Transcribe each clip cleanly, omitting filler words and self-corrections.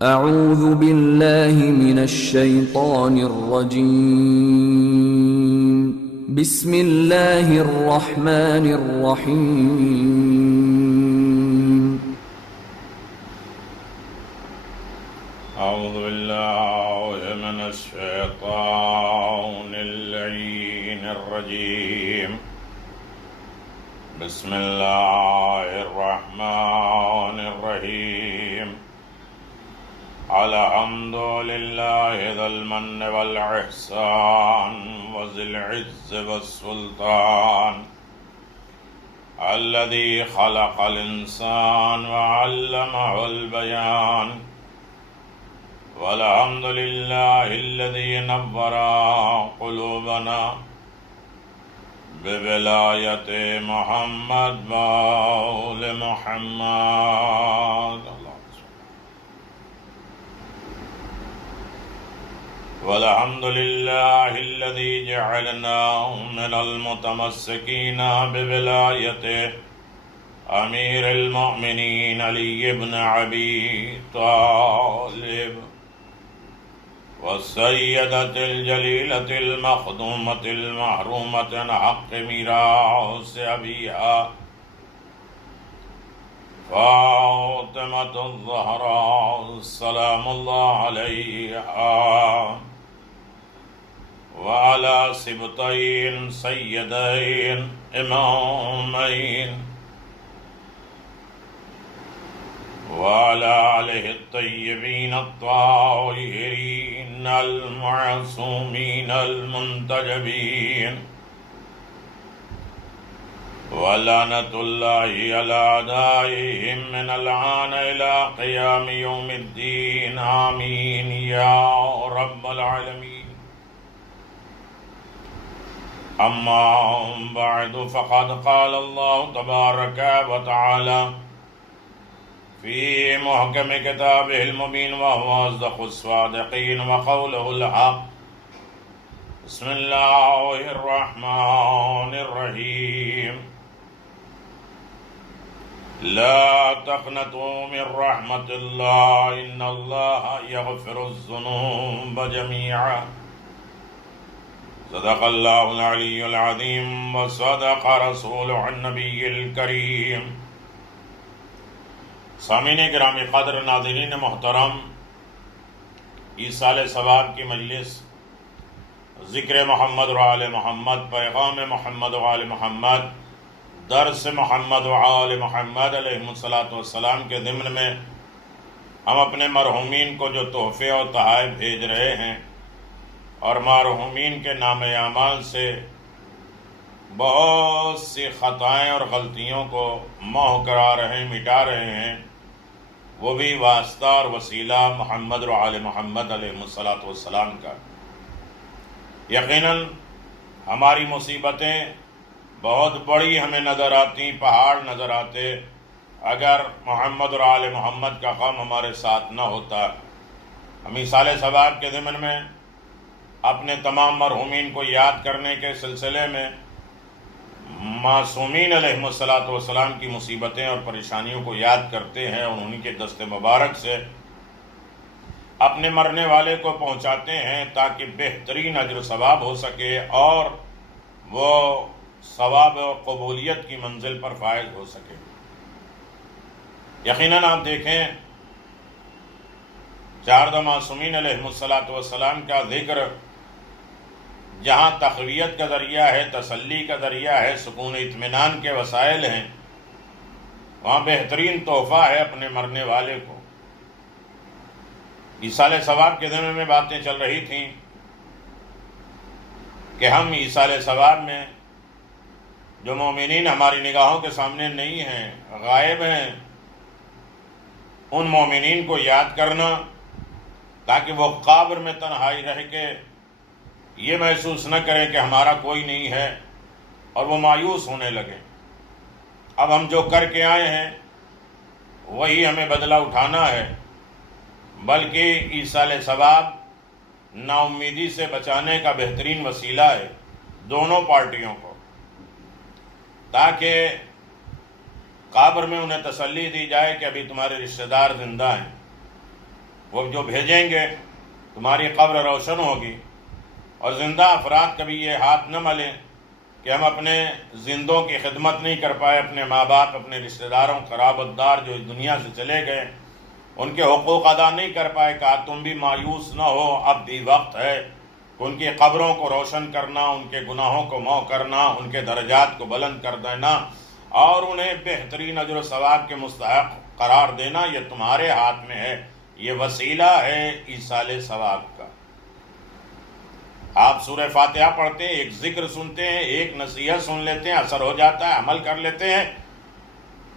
اعوذ باللہ من الشیطان الرجیم بسم اللہ الرحمن الرحیم اعوذ باللہ من الشیطان اللعین الرجیم بسم اللہ الرحمن الرحیم الحمد للہ ذی المن والاحسان وذی العز والسلطان الذی خلق الانسان وعلمہ البیان والحمد للہ الذی نور قلوبنا بولایت محمد وآل محمد والحمد للہ الذی جعلنا من المتمسکین بولایت امیر المؤمنین علی بن ابی طالب والسیدۃ الجلیلۃ المخدومۃ المحرومۃ عن حق میراث ابیہا فاطمۃ الزہراء سلام اللہ علیہا وعلى سبطین سیدین امامین وعلى آلہ الطیبین الطاہرین المعصومین المنتجبین ولعنۃ اللہ علی اعدائہم من الآن الی قیام یوم الدین آمین یا رب العالمین اما بعد فقد قال اللہ تبارک وتعالی فی محکم کتابہ المبین وہو اصدق الصادقین وقولہ الحق بسم اللہ الرحمن الرحیم لا تقنطوا من رحمت اللہ ان اللہ یغفر الذنوب جميعا صدق اللہ العلی العظیم وصدق رسولہ النبی الکریم سامعین گرامی قدر، ناظرین محترم، ایصال ثواب کی مجلس ذکر محمد و آل محمد، پیغام محمد و آل محمد، درس محمد و آل محمد علیہ السلام کے ضمن میں ہم اپنے مرحومین کو جو تحفے اور تحائف بھیج رہے ہیں اور مرحومین کے نام اعمال سے بہت سی خطائیں اور غلطیوں کو محو کرا رہے ہیں، مٹا رہے ہیں، وہ بھی واسطہ اور وسیلہ محمد و آل محمد علیہ السلام کا۔ یقیناً ہماری مصیبتیں بہت بڑی ہمیں نظر آتی، پہاڑ نظر آتے، اگر محمد اور آل محمد کا غم ہمارے ساتھ نہ ہوتا۔ ہم ایصال ثواب کے ضمن میں اپنے تمام مرحومین کو یاد کرنے کے سلسلے میں معصومین علیہ السلام کی مصیبتیں اور پریشانیوں کو یاد کرتے ہیں اور انہی کے دست مبارک سے اپنے مرنے والے کو پہنچاتے ہیں تاکہ بہترین اجر و ثواب ہو سکے اور وہ ثواب و قبولیت کی منزل پر فائز ہو سکے۔ یقیناً آپ دیکھیں، چاردہ معصومین علیہ السلام کا ذکر جہاں تقویت کا ذریعہ ہے، تسلی کا ذریعہ ہے، سکون اطمینان کے وسائل ہیں، وہاں بہترین تحفہ ہے اپنے مرنے والے کو۔ ایصال ثواب کے ضمن میں باتیں چل رہی تھیں کہ ہم ایصال ثواب میں جو مومنین ہماری نگاہوں کے سامنے نہیں ہیں، غائب ہیں، ان مومنین کو یاد کرنا تاکہ وہ قبر میں تنہائی رہ کے یہ محسوس نہ کریں کہ ہمارا کوئی نہیں ہے اور وہ مایوس ہونے لگے۔ اب ہم جو کر کے آئے ہیں وہی ہمیں بدلہ اٹھانا ہے، بلکہ ایصال ثواب نا امیدی سے بچانے کا بہترین وسیلہ ہے دونوں پارٹیوں کو، تاکہ قبر میں انہیں تسلی دی جائے کہ ابھی تمہارے رشتہ دار زندہ ہیں، وہ جو بھیجیں گے تمہاری قبر روشن ہوگی۔ اور زندہ افراد کبھی یہ ہاتھ نہ ملیں کہ ہم اپنے زندوں کی خدمت نہیں کر پائے، اپنے ماں باپ، اپنے رشتہ داروں، قرابت دار جو اس دنیا سے چلے گئے ان کے حقوق ادا نہیں کر پائے۔ کہا تم بھی مایوس نہ ہو، اب بھی وقت ہے کہ ان کی قبروں کو روشن کرنا، ان کے گناہوں کو معاف کرنا، ان کے درجات کو بلند کر دینا اور انہیں بہترین اجر و ثواب کے مستحق قرار دینا، یہ تمہارے ہاتھ میں ہے۔ یہ وسیلہ ہے ایصال ثواب کا۔ آپ سورہ فاتحہ پڑھتے ہیں، ایک ذکر سنتے ہیں، ایک نصیحت سن لیتے ہیں، اثر ہو جاتا ہے، عمل کر لیتے ہیں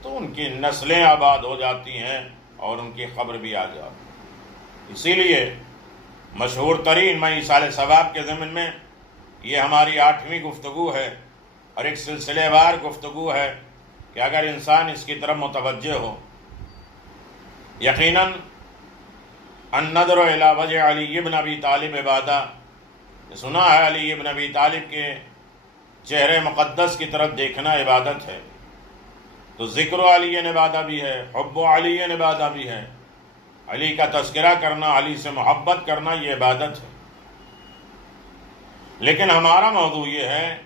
تو ان کی نسلیں آباد ہو جاتی ہیں اور ان کی قبر بھی آ جاتی ہے۔ اسی لیے مشہور ترین میں ایصال ثواب کے ضمن میں یہ ہماری 8ویں گفتگو ہے اور ایک سلسلے وار گفتگو ہے کہ اگر انسان اس کی طرف متوجہ ہو، یقیناً النظر الی وجہ علی ابن ابی طالب عبادہ، سنا ہے علی ابن ابی طالب کے چہرے مقدس کی طرف دیکھنا عبادت ہے، تو ذکر علی عبادہ بھی ہے، حب علی عبادہ بھی ہے۔ علی کا تذکرہ کرنا، علی سے محبت کرنا یہ عبادت ہے۔ لیکن ہمارا موضوع یہ ہے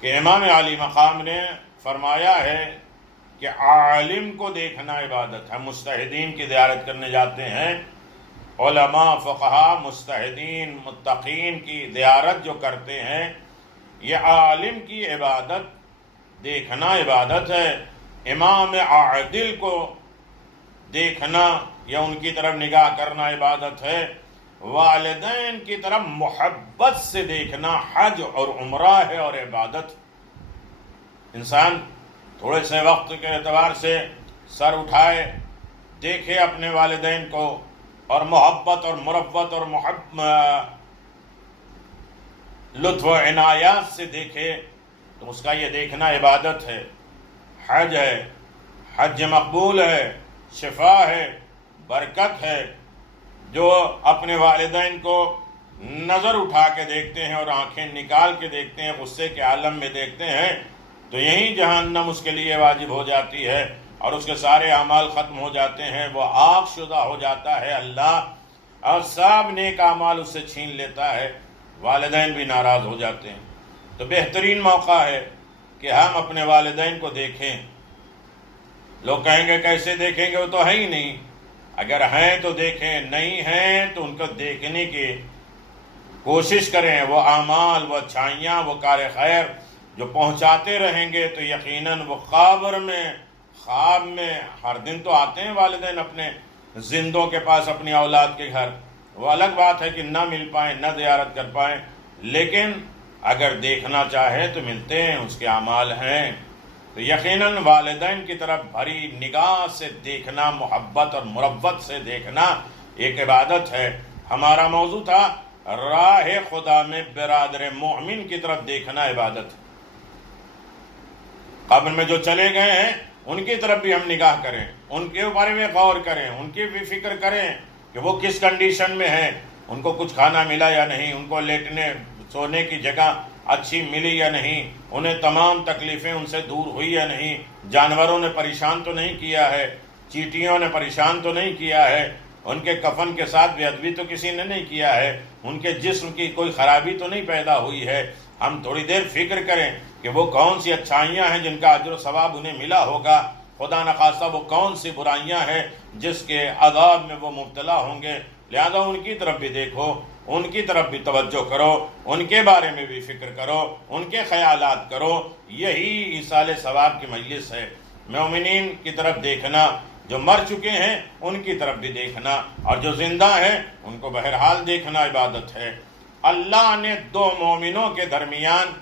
کہ امام علی مقام نے فرمایا ہے کہ عالم کو دیکھنا عبادت ہے۔ مجتہدین کی زیارت کرنے جاتے ہیں، علماء، فقہاء، مجتہدین، متقین کی زیارت جو کرتے ہیں، یہ عالم کی عبادت دیکھنا عبادت ہے۔ امام عادل کو دیکھنا یا ان کی طرف نگاہ کرنا عبادت ہے۔ والدین کی طرف محبت سے دیکھنا حج اور عمرہ ہے اور عبادت۔ انسان تھوڑے سے وقت کے اعتبار سے سر اٹھائے، دیکھے اپنے والدین کو اور محبت اور مروت اور لطف و عنایات سے دیکھے تو اس کا یہ دیکھنا عبادت ہے۔ حج ہے، حج مقبول ہے، شفا ہے، برکت ہے۔ جو اپنے والدین کو نظر اٹھا کے دیکھتے ہیں اور آنکھیں نکال کے دیکھتے ہیں، غصے کے عالم میں دیکھتے ہیں، تو یہیں جہنم اس کے لیے واجب ہو جاتی ہے اور اس کے سارے اعمال ختم ہو جاتے ہیں، وہ آگ شدہ ہو جاتا ہے اللہ، اور سب نیک اعمال اس سے چھین لیتا ہے، والدین بھی ناراض ہو جاتے ہیں۔ تو بہترین موقع ہے کہ ہم اپنے والدین کو دیکھیں۔ لوگ کہیں گے کیسے دیکھیں گے، وہ تو ہے ہی نہیں۔ اگر ہیں تو دیکھیں، نہیں ہیں تو ان کو دیکھنے کی کوشش کریں۔ وہ اعمال، وہ اچھائیاں، وہ کار خیر جو پہنچاتے رہیں گے تو یقیناً وہ قبر میں، خواب میں، ہر دن تو آتے ہیں والدین اپنے زندوں کے پاس، اپنی اولاد کے گھر، وہ الگ بات ہے کہ نہ مل پائیں، نہ زیارت کر پائیں، لیکن اگر دیکھنا چاہے تو ملتے ہیں، اس کے اعمال ہیں۔ تو یقیناً والدین کی طرف بھری نگاہ سے دیکھنا، محبت اور مروت سے دیکھنا ایک عبادت ہے۔ ہمارا موضوع تھا راہ خدا میں برادر مومن کی طرف دیکھنا عبادت ہے۔ قبر میں جو چلے گئے ہیں ان کی طرف بھی ہم نگاہ کریں، ان کے بارے میں غور کریں، ان کی بھی فکر کریں کہ وہ کس کنڈیشن میں ہیں، ان کو کچھ کھانا ملا یا نہیں، ان کو لیٹنے سونے کی جگہ اچھی ملی یا نہیں، انہیں تمام تکلیفیں ان سے دور ہوئی یا نہیں، جانوروں نے پریشان تو نہیں کیا ہے، چیٹیوں نے پریشان تو نہیں کیا ہے، ان کے کفن کے ساتھ بے ادبی تو کسی نے نہیں کیا ہے، ان کے جسم کی کوئی خرابی تو نہیں پیدا ہوئی ہے۔ ہم تھوڑی دیر فکر کریں کہ وہ کون سی اچھائیاں ہیں جن کا اجر و ثواب انہیں ملا ہوگا، خدا نخواستہ وہ کون سی برائیاں ہیں جس کے عذاب میں وہ مبتلا ہوں گے۔ لہذا ان کی طرف بھی دیکھو، ان کی طرف بھی توجہ کرو، ان کے بارے میں بھی فکر کرو، ان کے خیالات کرو۔ یہی ایصال ثواب کی مجلس ہے۔ مومنین کی طرف دیکھنا، جو مر چکے ہیں ان کی طرف بھی دیکھنا، اور جو زندہ ہیں ان کو بہرحال دیکھنا عبادت ہے۔ اللہ نے دو مومنوں کے درمیان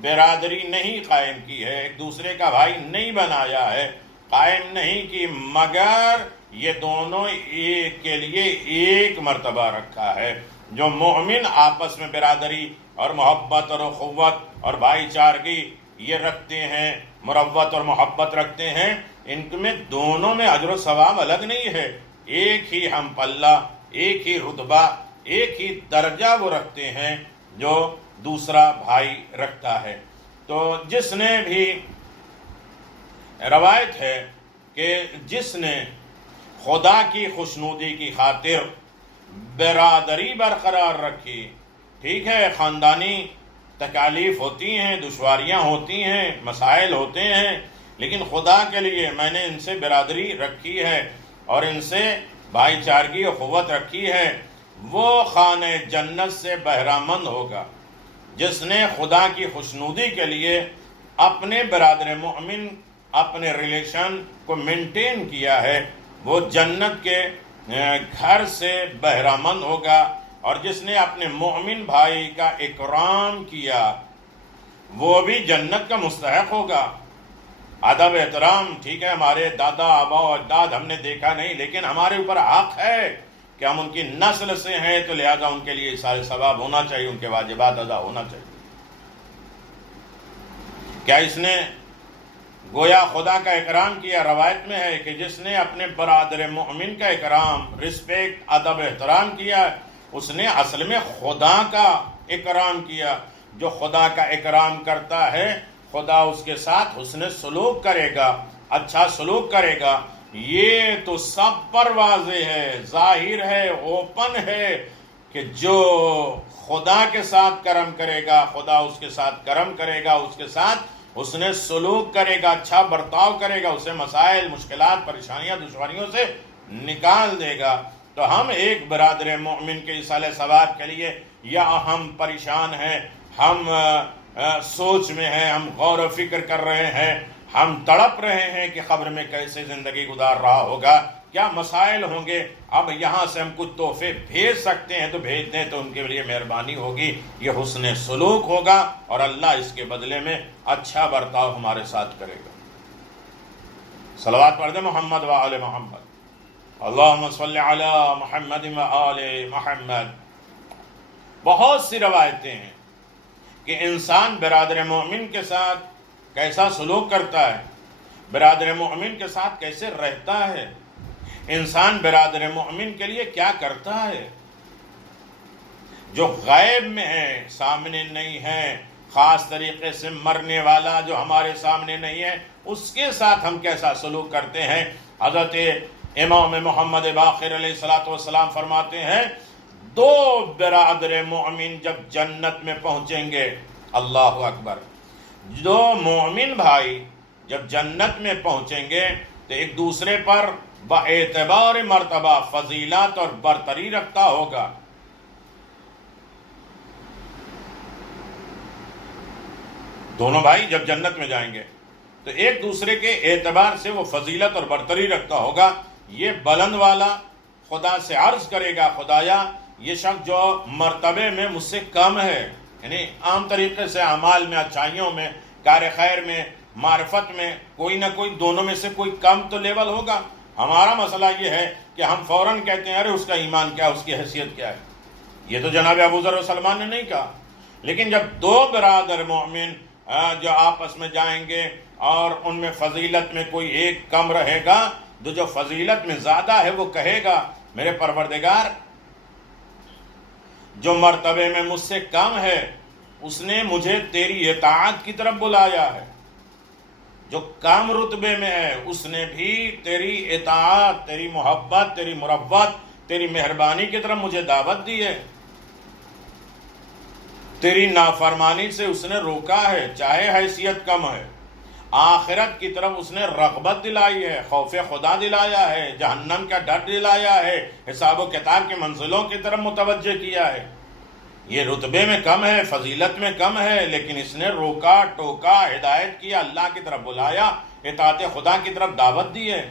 برادری نہیں قائم کی ہے، ایک دوسرے کا بھائی نہیں بنایا ہے، قائم نہیں کی، مگر یہ دونوں ایک کے لیے ایک مرتبہ رکھا ہے۔ جو مومن آپس میں برادری اور محبت اور اخوت اور بھائی چارگی یہ رکھتے ہیں، مروت اور محبت رکھتے ہیں، ان میں دونوں میں اجر و ثواب الگ نہیں ہے، ایک ہی ہم پلہ، ایک ہی رتبہ، ایک ہی درجہ وہ رکھتے ہیں جو دوسرا بھائی رکھتا ہے۔ تو جس نے بھی روایت ہے کہ جس نے خدا کی خوشنودی کی خاطر برادری برقرار رکھی. ٹھیک ہے، خاندانی تکالیف ہوتی ہیں، دشواریاں ہوتی ہیں، مسائل ہوتے ہیں، لیکن خدا کے لیے میں نے ان سے برادری رکھی ہے اور ان سے بھائی چارگی و قوت رکھی ہے. وہ خانہ جنت سے بہرامند ہوگا جس نے خدا کی خوشنودی کے لیے اپنے برادر مومن، اپنے ریلیشن کو مینٹین کیا ہے. وہ جنت کے گھر سے بہرامند ہوگا. اور جس نے اپنے مومن بھائی کا اکرام کیا وہ بھی جنت کا مستحق ہوگا. ادب احترام ٹھیک ہے، ہمارے دادا آبا و اجداد ہم نے دیکھا نہیں، لیکن ہمارے اوپر حق ہے کہ ہم ان کی نسل سے ہیں، تو لہذا ان کے لیے سارے ثواب ہونا چاہیے، ان کے واجبات ادا ہونا چاہیے. کیا اس نے گویا خدا کا اکرام کیا؟ روایت میں ہے کہ جس نے اپنے برادر مومن کا اکرام، رسپیکٹ، ادب احترام کیا، اس نے اصل میں خدا کا اکرام کیا. جو خدا کا اکرام کرتا ہے خدا اس کے ساتھ حسن سلوک کرے گا، اچھا سلوک کرے گا. یہ تو سب پر واضح ہے، ظاہر ہے، اوپن ہے کہ جو خدا کے ساتھ کرم کرے گا خدا اس کے ساتھ کرم کرے گا، اس کے ساتھ حسن سلوک کرے گا، اچھا برتاؤ کرے گا، اسے مسائل، مشکلات، پریشانیاں، دشواریوں سے نکال دے گا. تو ہم ایک برادر مومن کے ایصال ثواب کے لیے یا ہم پریشان ہیں، ہم سوچ میں ہیں، ہم غور و فکر کر رہے ہیں، ہم تڑپ رہے ہیں کہ قبر میں کیسے زندگی گزار رہا ہوگا، کیا مسائل ہوں گے. اب یہاں سے ہم کچھ تحفے بھیج سکتے ہیں تو بھیج دیں، تو ان کے لیے مہربانی ہوگی. یہ حسن سلوک ہوگا اور اللہ اس کے بدلے میں اچھا برتاؤ ہمارے ساتھ کرے گا. صلوات پڑھ دیں محمد و آل محمد. اللہم صلی علی محمد و آل محمد. بہت سی روایتیں ہیں کہ انسان برادر مومن کے ساتھ کیسا سلوک کرتا ہے، برادر مومن کے ساتھ کیسے رہتا ہے، انسان برادر مومن کے لیے کیا کرتا ہے. جو غیب میں ہے، سامنے نہیں ہے، خاص طریقے سے مرنے والا جو ہمارے سامنے نہیں ہے، اس کے ساتھ ہم کیسا سلوک کرتے ہیں. حضرت امام محمد باقر علیہ السلام فرماتے ہیں، دو برادر مومن جب جنت میں پہنچیں گے، اللہ اکبر، دو مومن بھائی جب جنت میں پہنچیں گے تو ایک دوسرے پر باعتبار مرتبہ فضیلت اور برتری رکھتا ہوگا. دونوں بھائی جب جنت میں جائیں گے تو ایک دوسرے کے اعتبار سے وہ فضیلت اور برتری رکھتا ہوگا. یہ بلند والا خدا سے عرض کرے گا، خدایا یہ شخص جو مرتبے میں مجھ سے کم ہے، یعنی عام طریقے سے اعمال میں، اچھائیوں میں، کار خیر میں، معرفت میں کوئی نہ کوئی دونوں میں سے کوئی کم تو لیول ہوگا. ہمارا مسئلہ یہ ہے کہ ہم فوراً کہتے ہیں ارے اس کا ایمان کیا، اس کی حیثیت کیا ہے. یہ تو جناب ابو ذر و سلمان نے نہیں کہا. لیکن جب دو برادر مومن جو آپس میں جائیں گے اور ان میں فضیلت میں کوئی ایک کم رہے گا، تو جو فضیلت میں زیادہ ہے وہ کہے گا میرے پروردگار جو مرتبے میں مجھ سے کم ہے اس نے مجھے تیری اطاعت کی طرف بلایا ہے، جو کم رتبے میں ہے اس نے بھی تیری اطاعت، تیری محبت، تیری مربت، تیری مہربانی کی طرف مجھے دعوت دی ہے، تیری نافرمانی سے اس نے روکا ہے، چاہے حیثیت کم ہے. آخرت کی طرف اس نے رغبت دلائی ہے، خوف خدا دلایا ہے، جہنم کا ڈر دلایا ہے، حساب و کتاب کی منزلوں کی طرف متوجہ کیا ہے. یہ رتبے میں کم ہے، فضیلت میں کم ہے، لیکن اس نے روکا، ٹوکا، ہدایت کیا، اللہ کی طرف بلایا، اطاعت خدا کی طرف دعوت دی ہے.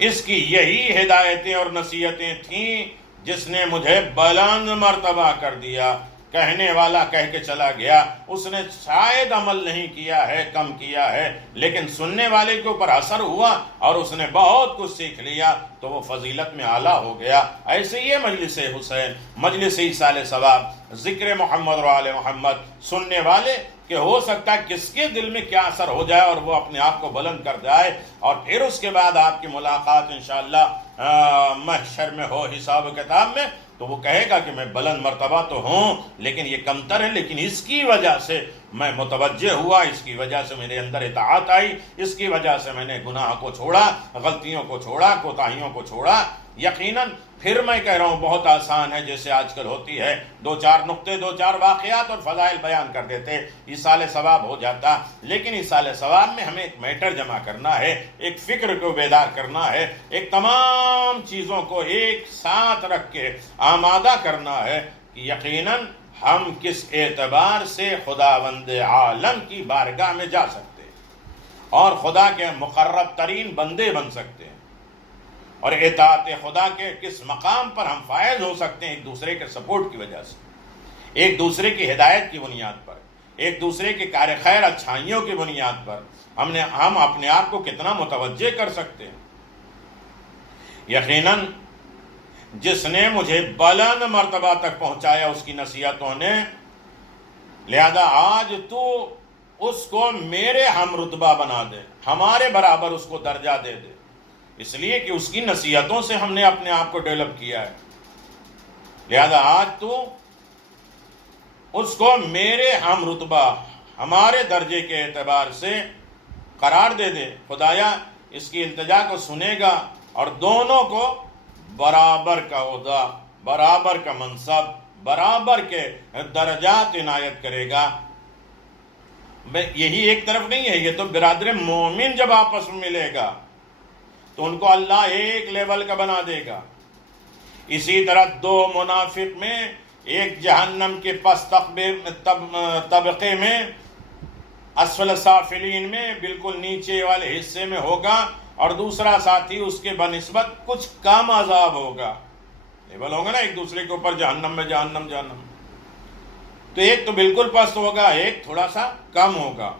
اس کی یہی ہدایتیں اور نصیحتیں تھیں جس نے مجھے بلند مرتبہ کر دیا. کہنے والا کہہ کے چلا گیا، اس نے شاید عمل نہیں کیا ہے، کم کیا ہے، لیکن سننے والے کے اوپر اثر ہوا اور اس نے بہت کچھ سیکھ لیا تو وہ فضیلت میں اعلیٰ ہو گیا. ایسے یہ مجلس حسین، مجلس ایصال ثواب، ذکر محمد و آل محمد، سننے والے کہ ہو سکتا ہے کس کے دل میں کیا اثر ہو جائے اور وہ اپنے آپ کو بلند کر جائے، اور پھر اس کے بعد آپ کی ملاقات انشاءاللہ محشر میں ہو، حساب و کتاب میں، تو وہ کہے گا کہ میں بلند مرتبہ تو ہوں لیکن یہ کمتر ہے، لیکن اس کی وجہ سے میں متوجہ ہوا، اس کی وجہ سے میرے اندر اطاعت آئی، اس کی وجہ سے میں نے گناہ کو چھوڑا، غلطیوں کو چھوڑا، کوتاہیوں کو چھوڑا۔ یقیناً پھر میں کہہ رہا ہوں بہت آسان ہے، جیسے آج کل ہوتی ہے، 2-4 نقطے، 2-4 واقعات اور فضائل بیان کر دیتے، ایصال ثواب ہو جاتا۔ لیکن ایصال ثواب میں ہمیں ایک میٹر جمع کرنا ہے، ایک فکر کو بیدار کرنا ہے، ایک تمام چیزوں کو ایک ساتھ رکھ کے آمادہ کرنا ہے کہ یقیناً ہم کس اعتبار سے خداوند عالم کی بارگاہ میں جا سکتے ہیں اور خدا کے مقرب ترین بندے بن سکتے ہیں، اور اطاعت خدا کے کس مقام پر ہم فائز ہو سکتے ہیں ایک دوسرے کے سپورٹ کی وجہ سے، ایک دوسرے کی ہدایت کی بنیاد پر، ایک دوسرے کے کار خیر اچھائیوں کی بنیاد پر ہم اپنے آپ کو کتنا متوجہ کر سکتے ہیں۔ یقیناً جس نے مجھے بلند مرتبہ تک پہنچایا اس کی نصیحتوں نے، لہذا آج تو اس کو میرے ہم رتبہ بنا دے، ہمارے برابر اس کو درجہ دے دے، اس لیے کہ اس کی نصیحتوں سے ہم نے اپنے آپ کو ڈیولپ کیا ہے۔ لہذا آج تو اس کو میرے ہم رتبہ، ہمارے درجے کے اعتبار سے قرار دے دے۔ خدایا اس کی التجا کو سنے گا اور دونوں کو برابر کا عہدہ، برابر کا منصب، برابر کے درجات عنایت کرے گا۔ یہی ایک طرف نہیں ہے، یہ تو برادر مومن جب آپس میں ملے گا تو ان کو اللہ ایک لیول کا بنا دے گا۔ اسی طرح 2 منافق میں ایک جہنم کے پس طبقے میں، اسفل سافلین میں، بالکل نیچے والے حصے میں ہوگا، اور دوسرا ساتھی اس کے بنسبت کچھ کم عذاب ہوگا، لیول ہوگا نا ایک دوسرے کے اوپر، جہنم میں جہنم، تو ایک تو بالکل پست ہوگا، ایک تھوڑا سا کم ہوگا۔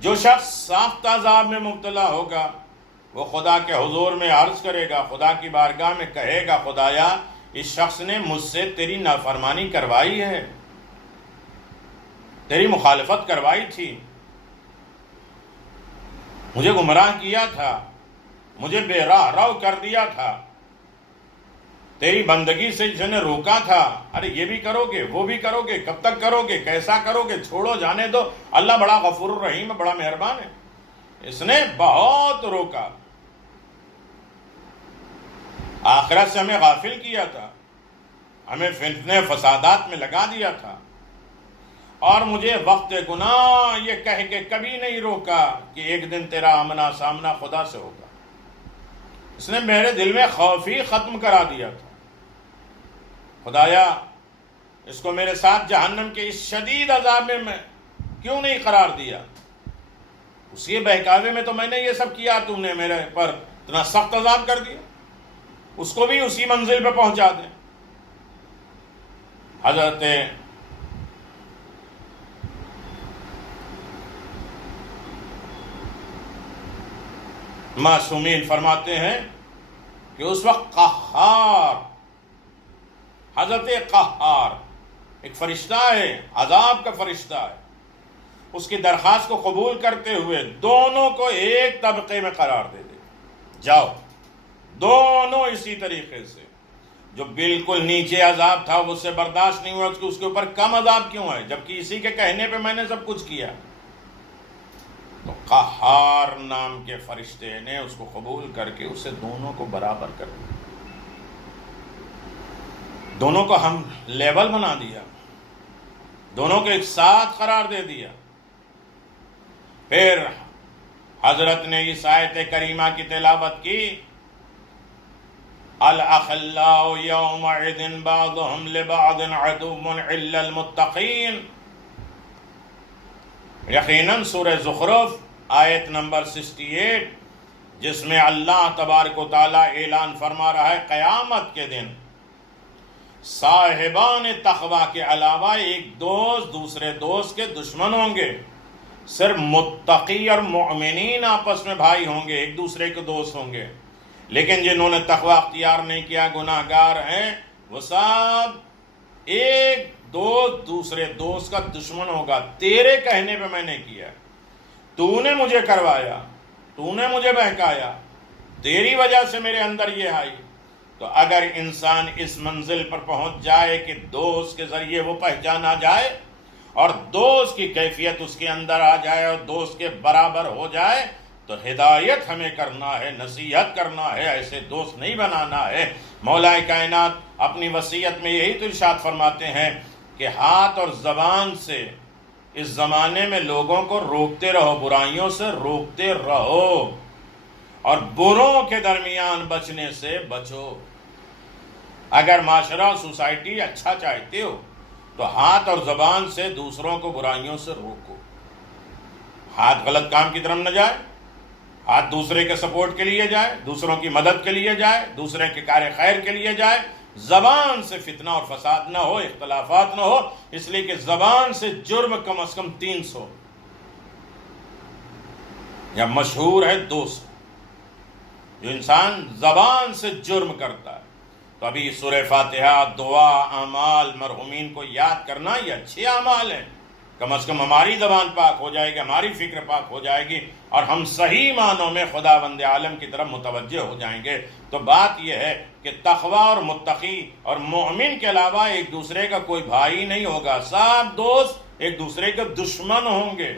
جو شخص سخت عذاب میں مبتلا ہوگا وہ خدا کے حضور میں عرض کرے گا، خدا کی بارگاہ میں کہے گا، خدایا اس شخص نے مجھ سے تیری نافرمانی کروائی ہے، تیری مخالفت کروائی تھی، مجھے گمراہ کیا تھا، مجھے بے راہ رو کر دیا تھا، تیری بندگی سے جس نے روکا تھا، ارے یہ بھی کرو گے، وہ بھی کرو گے، کب تک کرو گے، کیسا کرو گے، چھوڑو، جانے دو، اللہ بڑا غفور الرحیم ہے، بڑا مہربان ہے، اس نے بہت روکا، آخرت سے ہمیں غافل کیا تھا، ہمیں فتنے فسادات میں لگا دیا تھا، اور مجھے وقت گناہ یہ کہہ کے کبھی نہیں روکا کہ ایک دن تیرا آمنا سامنا خدا سے ہوگا۔ اس نے میرے دل میں خوف ہی ختم کرا دیا تھا۔ خدایا اس کو میرے ساتھ جہنم کے اس شدید عذاب میں کیوں نہیں قرار دیا؟ اسی بہکاوے میں تو میں نے یہ سب کیا، تم نے میرے پر اتنا سخت عذاب کر دیا، اس کو بھی اسی منزل پہ پہنچا دیں۔ حضرت معصومین فرماتے ہیں کہ اس وقت قہار، حضرت قہار ایک فرشتہ ہے، عذاب کا فرشتہ ہے، اس کی درخواست کو قبول کرتے ہوئے دونوں کو ایک طبقے میں قرار دے دے، جاؤ دونوں اسی طریقے سے۔ جو بالکل نیچے عذاب تھا وہ اس سے برداشت نہیں ہوا، اس کے اوپر کم عذاب کیوں ہے، جبکہ اسی کے کہنے پہ میں نے سب کچھ کیا۔ تو قہار نام کے فرشتے نے اس کو قبول کر کے اسے دونوں کو برابر کر دیا، دونوں کو ہم لیول بنا دیا، دونوں کو ایک ساتھ قرار دے دیا۔ پھر حضرت نے اس آیت کریمہ کی تلاوت کی، الاخلاء یومئذ بعضهم لبعض عدو الا المتقین۔ یقیناً سورہ زخرف آیت نمبر 68، جس میں اللہ تبارک و تعالیٰ اعلان فرما رہا ہے قیامت کے دن صاحبان تقوی کے علاوہ ایک دوست دوسرے دوست کے دشمن ہوں گے، صرف متقی اور مؤمنین آپس میں بھائی ہوں گے، ایک دوسرے کے دوست ہوں گے، لیکن جنہوں نے تقوی اختیار نہیں کیا، گناہ گار ہیں، وہ سب ایک دوست دوسرے دوست کا دشمن ہوگا۔ تیرے کہنے پہ میں نے کیا، تو نے مجھے کروایا، تو نے مجھے بہکایا، تیری وجہ سے میرے اندر یہ آئی، تو اگر انسان اس منزل پر پہنچ جائے کہ دوست کے ذریعے وہ پہچانا جائے اور دوست کی کیفیت اس کے اندر آ جائے اور دوست کے برابر ہو جائے، تو ہدایت ہمیں کرنا ہے، نصیحت کرنا ہے، ایسے دوست نہیں بنانا ہے۔ مولا کائنات اپنی وصیت میں یہی تو ارشاد فرماتے ہیں کہ ہاتھ اور زبان سے اس زمانے میں لوگوں کو روکتے رہو، برائیوں سے روکتے رہو، اور بروں کے درمیان بچنے سے بچو۔ اگر معاشرہ سوسائٹی اچھا چاہتے ہو تو ہاتھ اور زبان سے دوسروں کو برائیوں سے روکو۔ ہاتھ غلط کام کی طرف نہ جائے، ہاتھ دوسرے کے سپورٹ کے لیے جائے، دوسروں کی مدد کے لیے جائے، دوسرے کے کار خیر کے لیے جائے۔ زبان سے فتنہ اور فساد نہ ہو، اختلافات نہ ہو، اس لیے کہ زبان سے جرم کم از کم 300 یا مشہور ہے 200 جو انسان زبان سے جرم کرتا ہے۔ تو ابھی سورہ فاتحہ، دعا، اعمال، مرحومین کو یاد کرنا یہ اچھے اعمال ہیں۔ کم از کم ہماری زبان پاک ہو جائے گی، ہماری فکر پاک ہو جائے گی، اور ہم صحیح معنوں میں خداوند عالم کی طرف متوجہ ہو جائیں گے۔ تو بات یہ ہے کہ تقوی اور متقی اور مومن کے علاوہ ایک دوسرے کا کوئی بھائی نہیں ہوگا، سب دوست ایک دوسرے کے دشمن ہوں گے۔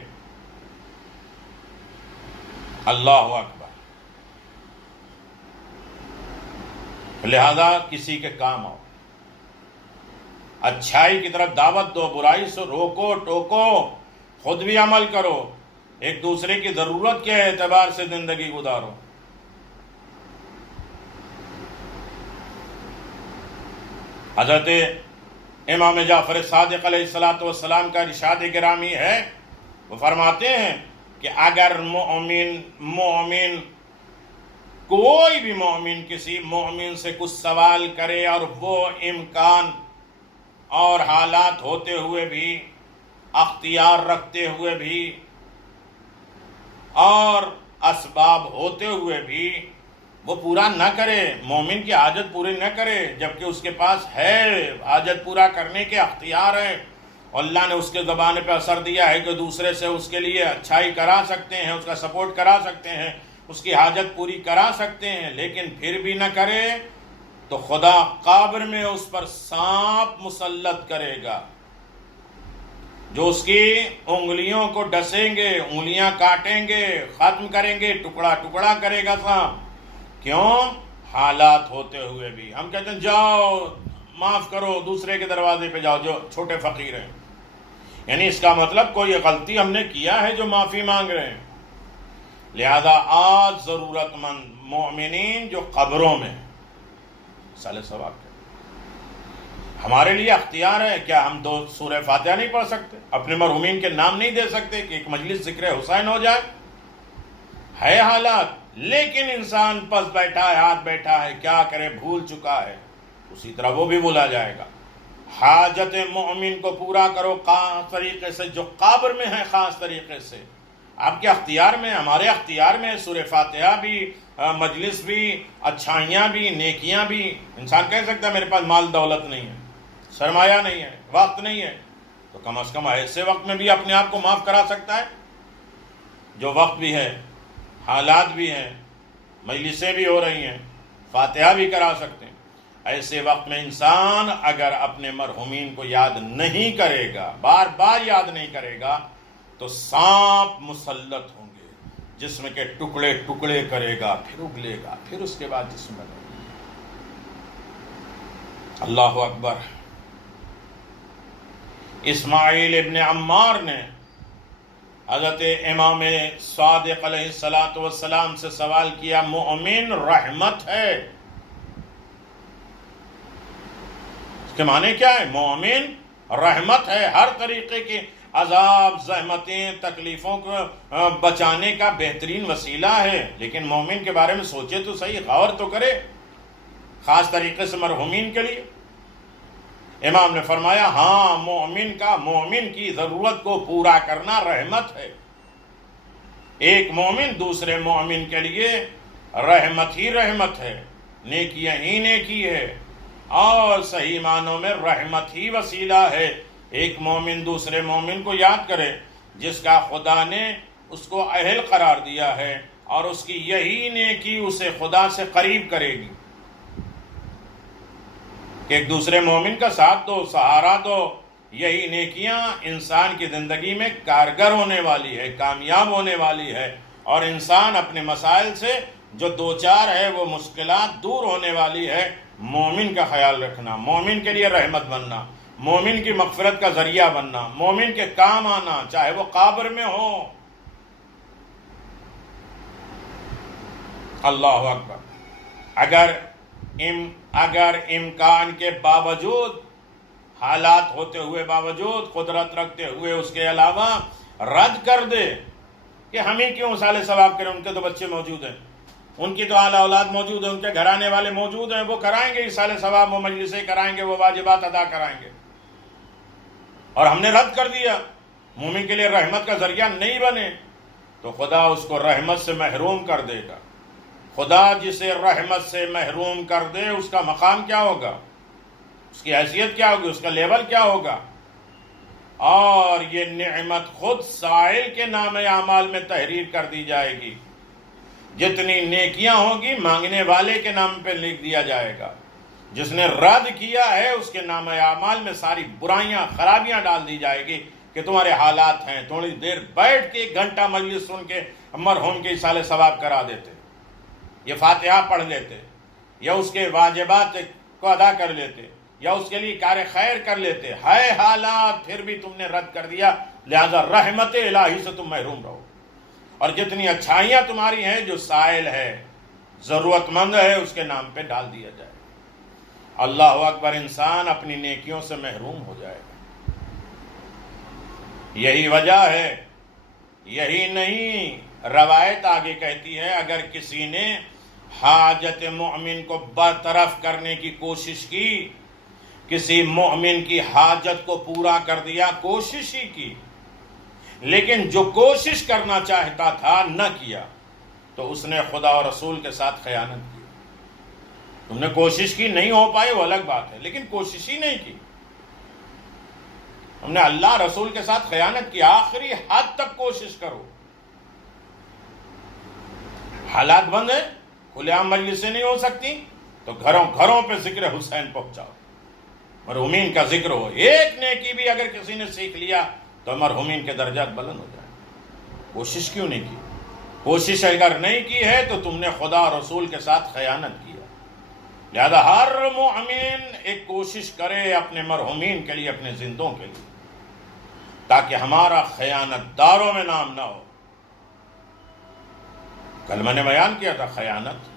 اللہ اکبر۔ لہذا کسی کے کام آؤ، اچھائی کی طرف دعوت دو، برائی سے روکو ٹوکو، خود بھی عمل کرو، ایک دوسرے کی ضرورت کے اعتبار سے زندگی گزارو۔ حضرت امام جعفر صادق علیہ السلام کا ارشاد گرامی ہے، وہ فرماتے ہیں کہ اگر مومن کوئی بھی مومن کسی مومن سے کچھ سوال کرے اور وہ امکان اور حالات ہوتے ہوئے بھی، اختیار رکھتے ہوئے بھی، اور اسباب ہوتے ہوئے بھی وہ پورا نہ کرے، مومن کی حاجت پوری نہ کرے، جبکہ اس کے پاس ہے حاجت پورا کرنے کے اختیار ہے، اللہ نے اس کے زبان پہ اثر دیا ہے کہ دوسرے سے اس کے لیے اچھائی کرا سکتے ہیں، اس کا سپورٹ کرا سکتے ہیں، اس کی حاجت پوری کرا سکتے ہیں، لیکن پھر بھی نہ کرے تو خدا قبر میں اس پر سانپ مسلط کرے گا، جو اس کی انگلیوں کو ڈسیں گے، انگلیاں کاٹیں گے، ختم کریں گے، ٹکڑا ٹکڑا کرے گا سانپ۔ کیوں؟ حالات ہوتے ہوئے بھی ہم کہتے ہیں جاؤ معاف کرو، دوسرے کے دروازے پہ جاؤ جو چھوٹے فقیر ہیں، یعنی اس کا مطلب کوئی غلطی ہم نے کیا ہے جو معافی مانگ رہے ہیں۔ لہذا آج ضرورت مند مومنین جو قبروں میں سال ثواب کے، ہمارے لیے اختیار ہے، کیا ہم دو سورہ فاتحہ نہیں پڑھ سکتے؟ اپنے مرحومین کے نام نہیں دے سکتے کہ ایک مجلس ذکر حسین ہو جائے؟ ہے حالات، لیکن انسان پس بیٹھا ہے، ہاتھ بیٹھا ہے، کیا کرے، بھول چکا ہے، اسی طرح وہ بھی بھولا جائے گا۔ حاجت مومن کو پورا کرو خاص طریقے سے، جو قبر میں ہے خاص طریقے سے، آپ کے اختیار میں، ہمارے اختیار میں، سورہ فاتحہ بھی، مجلس بھی، اچھائیاں بھی، نیکیاں بھی۔ انسان کہہ سکتا ہے میرے پاس مال دولت نہیں ہے، سرمایہ نہیں ہے، وقت نہیں ہے، تو کم از کم ایسے وقت میں بھی اپنے آپ کو معاف کرا سکتا ہے، جو وقت بھی ہے، حالات بھی ہیں، مجلسیں بھی ہو رہی ہیں، فاتحہ بھی کرا سکتے ہیں۔ ایسے وقت میں انسان اگر اپنے مرحومین کو یاد نہیں کرے گا، بار بار یاد نہیں کرے گا، تو سانپ مسلط ہوں گے، جسم کے ٹکڑے ٹکڑے کرے گا، پھر اگلے گا، پھر اس کے بعد جسم بنے گا۔ اللہ اکبر۔ اسماعیل ابن عمار نے حضرت امام صادق علیہ السلام سے سوال کیا، مومن رحمت ہے، اس کے معنی کیا ہے؟ مومن رحمت ہے، ہر طریقے کے عذاب، زحمتیں، تکلیفوں کو بچانے کا بہترین وسیلہ ہے، لیکن مومن کے بارے میں سوچے تو صحیح، غور تو کرے، خاص طریقے سے مرحومین کے لیے۔ امام نے فرمایا ہاں، مومن کی ضرورت کو پورا کرنا رحمت ہے، ایک مومن دوسرے مومن کے لیے رحمت ہی رحمت ہے، نیکیاں ہی نیکی ہے، اور صحیح معنوں میں رحمت ہی وسیلہ ہے۔ ایک مومن دوسرے مومن کو یاد کرے جس کا خدا نے اس کو اہل قرار دیا ہے، اور اس کی یہی نیکی اسے خدا سے قریب کرے گی۔ کہ ایک دوسرے مومن کا ساتھ دو، سہارا دو. یہی نیکیاں انسان کی زندگی میں کارگر ہونے والی ہے، کامیاب ہونے والی ہے، اور انسان اپنے مسائل سے جو دوچار ہے وہ مشکلات دور ہونے والی ہے. مومن کا خیال رکھنا، مومن کے لیے رحمت بننا، مومن کی مغفرت کا ذریعہ بننا، مومن کے کام آنا، چاہے وہ قبر میں ہو. اللہ اکبر. اگر امکان کے باوجود، حالات ہوتے ہوئے باوجود، قدرت رکھتے ہوئے اس کے علاوہ رد کر دے کہ ہم ہی کیوں اصال ثواب کریں، ان کے تو بچے موجود ہیں، ان کی تو اعلیٰ اولاد موجود ہیں، ان کے گھرانے والے موجود ہیں، وہ کرائیں گے اصال ثواب، وہ مجلسیں کرائیں گے، وہ واجبات ادا کرائیں گے، اور ہم نے رد کر دیا. مومن کے لیے رحمت کا ذریعہ نہیں بنے تو خدا اس کو رحمت سے محروم کر دے گا. خدا جسے رحمت سے محروم کر دے اس کا مقام کیا ہوگا، اس کی حیثیت کیا ہوگی، اس کا لیول کیا ہوگا. اور یہ نعمت خود سائل کے نام اعمال میں تحریر کر دی جائے گی. جتنی نیکیاں ہوگی مانگنے والے کے نام پہ لکھ دیا جائے گا. جس نے رد کیا ہے اس کے نام اعمال میں ساری برائیاں، خرابیاں ڈال دی جائے گی کہ تمہارے حالات ہیں. تھوڑی دیر بیٹھ کے 1 گھنٹہ مجلس سن کے مرحوم کے اصال ثواب کرا دیتے، یہ فاتحہ پڑھ لیتے، یا اس کے واجبات کو ادا کر لیتے، یا اس کے لیے کار خیر کر لیتے. ہے حالات پھر بھی تم نے رد کر دیا، لہذا رحمت الہی سے تم محروم رہو. اور جتنی اچھائیاں تمہاری ہیں جو سائل ہے، ضرورت مند ہے، اس کے نام پہ ڈال دیا جائے. اللہ اکبر. انسان اپنی نیکیوں سے محروم ہو جائے گا. یہی وجہ ہے، یہی نہیں، روایت آگے کہتی ہے اگر کسی نے حاجت مومن کو برطرف کرنے کی کوشش کی، کسی مومن کی حاجت کو پورا کر دیا، کوشش ہی کی، لیکن جو کوشش کرنا چاہتا تھا نہ کیا، تو اس نے خدا اور رسول کے ساتھ خیانت کی. تم نے کوشش کی، نہیں ہو پائی وہ الگ بات ہے، لیکن کوشش ہی نہیں کی. ہم نے اللہ رسول کے ساتھ خیانت کی. آخری حد تک کوشش کرو. حالات بند ہیں، کھلے عام مجلسیں نہیں ہو سکتی، تو گھروں پہ ذکر حسین پہنچاؤ، مرحومین کا ذکر ہو. ایک نیکی بھی اگر کسی نے سیکھ لیا تو مرحومین کے درجات بلند ہو جائیں. کوشش کیوں نہیں کی؟ کوشش اگر نہیں کی ہے تو تم نے خدا اور رسول کے ساتھ خیانت کیا. لہذا ہر مومن ایک کوشش کرے اپنے مرحومین کے لیے، اپنے زندوں کے لیے، تاکہ ہمارا خیانت داروں میں نام نہ ہو. کل میں نے بیان کیا تھا، خیانت،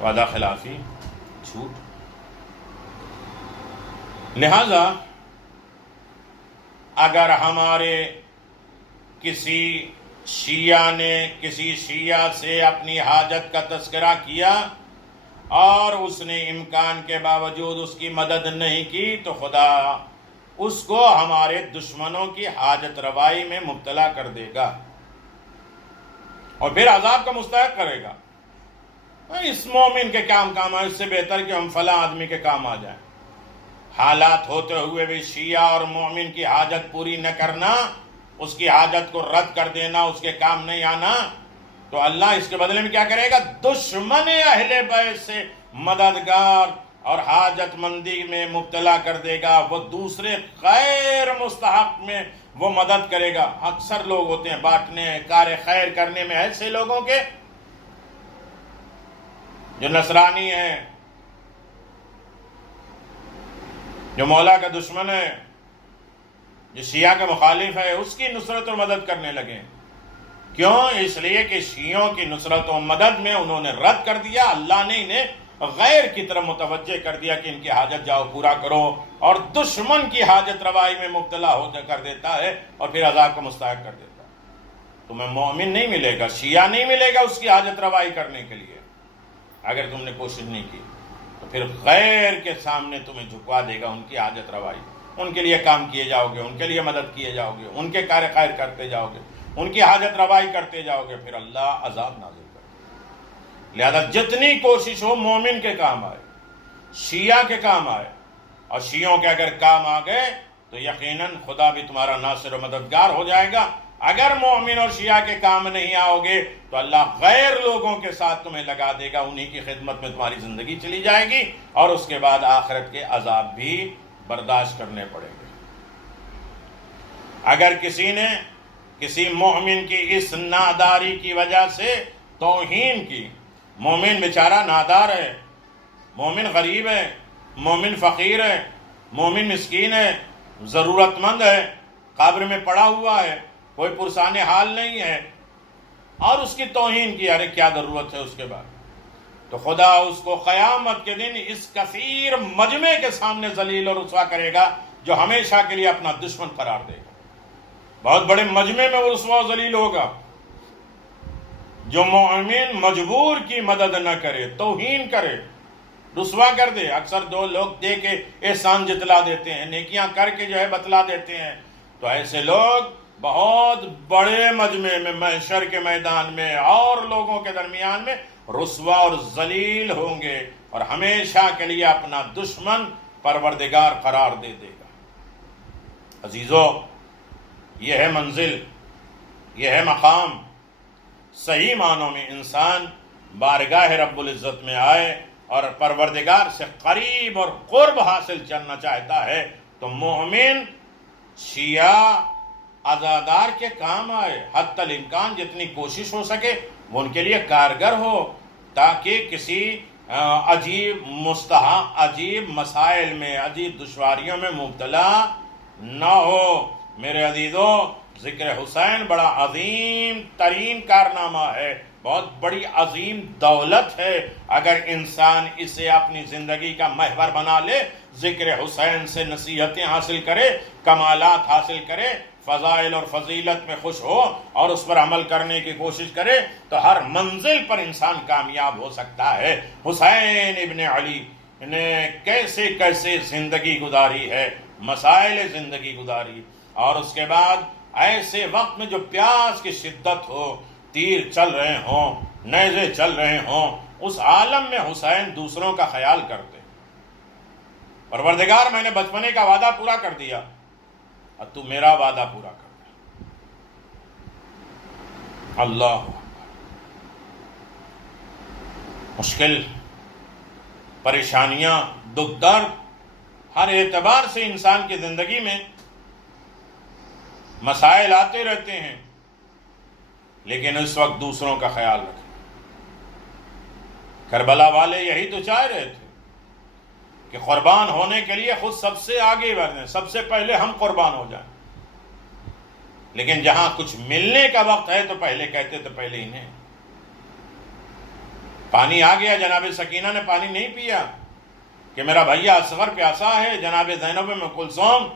وعدہ خلافی، جھوٹ. لہذا اگر ہمارے کسی شیعہ نے کسی شیعہ سے اپنی حاجت کا تذکرہ کیا اور اس نے امکان کے باوجود اس کی مدد نہیں کی، تو خدا اس کو ہمارے دشمنوں کی حاجت روائی میں مبتلا کر دے گا اور پھر عذاب کا مستحق کرے گا. اس مومن کے کام آئے، اس سے بہتر کہ ہم فلاں آدمی کے کام آ جائیں. حالات ہوتے ہوئے بھی شیعہ اور مومن کی حاجت پوری نہ کرنا، اس کی حاجت کو رد کر دینا، اس کے کام نہیں آنا، تو اللہ اس کے بدلے میں کیا کرے گا؟ دشمن اہل بیت سے مددگار اور حاجت مندی میں مبتلا کر دے گا. وہ دوسرے غیر مستحق میں وہ مدد کرے گا. اکثر لوگ ہوتے ہیں بانٹنے، کار خیر کرنے میں ایسے لوگوں کے جو نصرانی ہیں، جو مولا کا دشمن ہے، جو شیعہ کا مخالف ہے، اس کی نصرت اور مدد کرنے لگے. کیوں؟ اس لیے کہ شیعوں کی نصرت و مدد میں انہوں نے رد کر دیا. اللہ نے انہیں غیر کی طرف متوجہ کر دیا کہ ان کی حاجت جاؤ پورا کرو، اور دشمن کی حاجت روائی میں مبتلا کر دیتا ہے اور پھر عذاب کا مستحق کر دیتا ہے. تمہیں مومن نہیں ملے گا، شیعہ نہیں ملے گا اس کی حاجت روائی کرنے کے لیے اگر تم نے کوشش نہیں کی. تو پھر غیر کے سامنے تمہیں جھکوا دے گا ان کی حاجت روائی. ان کے لیے کام کیے جاؤ گے، ان کے لیے مدد کیے جاؤ گے، ان کے کار خیر کرتے جاؤ گے، ان کی حاجت روائی کرتے جاؤ گے، پھر اللہ عذاب نازل کرے. لہذا جتنی کوشش ہو مومن کے کام آئے، شیعہ کے کام آئے، اور شیعوں کے اگر کام آ گئے تو یقیناً خدا بھی تمہارا ناصر و مددگار ہو جائے گا. اگر مومن اور شیعہ کے کام نہیں آؤ گے تو اللہ غیر لوگوں کے ساتھ تمہیں لگا دے گا، انہی کی خدمت میں تمہاری زندگی چلی جائے گی، اور اس کے بعد آخرت کے عذاب بھی برداشت کرنے پڑیں گے۔ اگر کسی نے کسی مومن کی اس ناداری کی وجہ سے توہین کی، مومن بیچارہ نادار ہے، مومن غریب ہے، مومن فقیر ہے، مومن مسکین ہے، ضرورت مند ہے، قبر میں پڑا ہوا ہے، کوئی پرسان حال نہیں ہے، اور اس کی توہین کی، ارے کیا ضرورت ہے اس کے بعد، تو خدا اس کو قیامت کے دن اس کثیر مجمع کے سامنے ذلیل اور رسوا کرے گا جو ہمیشہ کے لیے اپنا دشمن قرار دے گا۔ بہت بڑے مجمع میں وہ رسوا و ذلیل ہوگا۔ جو مومن مجبور کی مدد نہ کرے، توہین کرے، رسوا کر دے، اکثر دو لوگ دے کے احسان جتلا دیتے ہیں، نیکیاں کر کے جو ہے بتلا دیتے ہیں، تو ایسے لوگ بہت بڑے مجمع میں، محشر کے میدان میں اور لوگوں کے درمیان میں رسوا اور ذلیل ہوں گے، اور ہمیشہ کے لیے اپنا دشمن پروردگار قرار دے دے گا۔ عزیزو، یہ ہے منزل، یہ ہے مقام۔ صحیح معنوں میں انسان بارگاہ رب العزت میں آئے اور پروردگار سے قریب اور قرب حاصل کرنا چاہتا ہے تو مومن شیعہ عزادار کے کام آئے، حتی الامکان جتنی کوشش ہو سکے وہ ان کے لیے کارگر ہو، تاکہ کسی عجیب مسائل میں، عجیب دشواریوں میں مبتلا نہ ہو۔ میرے عزیزو، ذکر حسین بڑا عظیم ترین کارنامہ ہے، بہت بڑی عظیم دولت ہے۔ اگر انسان اسے اپنی زندگی کا محور بنا لے، ذکر حسین سے نصیحتیں حاصل کرے، کمالات حاصل کرے، فضائل اور فضیلت میں خوش ہو اور اس پر عمل کرنے کی کوشش کرے، تو ہر منزل پر انسان کامیاب ہو سکتا ہے۔ حسین ابن علی نے کیسے کیسے زندگی گزاری ہے، مسائل زندگی گزاری، اور اس کے بعد ایسے وقت میں جو پیاس کی شدت ہو، تیر چل رہے ہوں، نیزے چل رہے ہوں، اس عالم میں حسین دوسروں کا خیال کرتے، پروردگار میں نے بچپنے کا وعدہ پورا کر دیا، اور تو میرا وعدہ پورا کر دے۔ اللہ مشکل، پریشانیاں، دکھ درد ہر اعتبار سے انسان کی زندگی میں مسائل آتے رہتے ہیں، لیکن اس وقت دوسروں کا خیال رکھیں۔ کربلا والے یہی تو چاہ رہے تھے کہ قربان ہونے کے لیے خود سب سے آگے بڑھیں، سب سے پہلے ہم قربان ہو جائیں، لیکن جہاں کچھ ملنے کا وقت ہے تو پہلے کہتے تو پہلے انہیں۔ پانی آ گیا، جناب سکینہ نے پانی نہیں پیا کہ میرا بھیا اصغر پیاسا ہے، جناب زینب ام کلثوم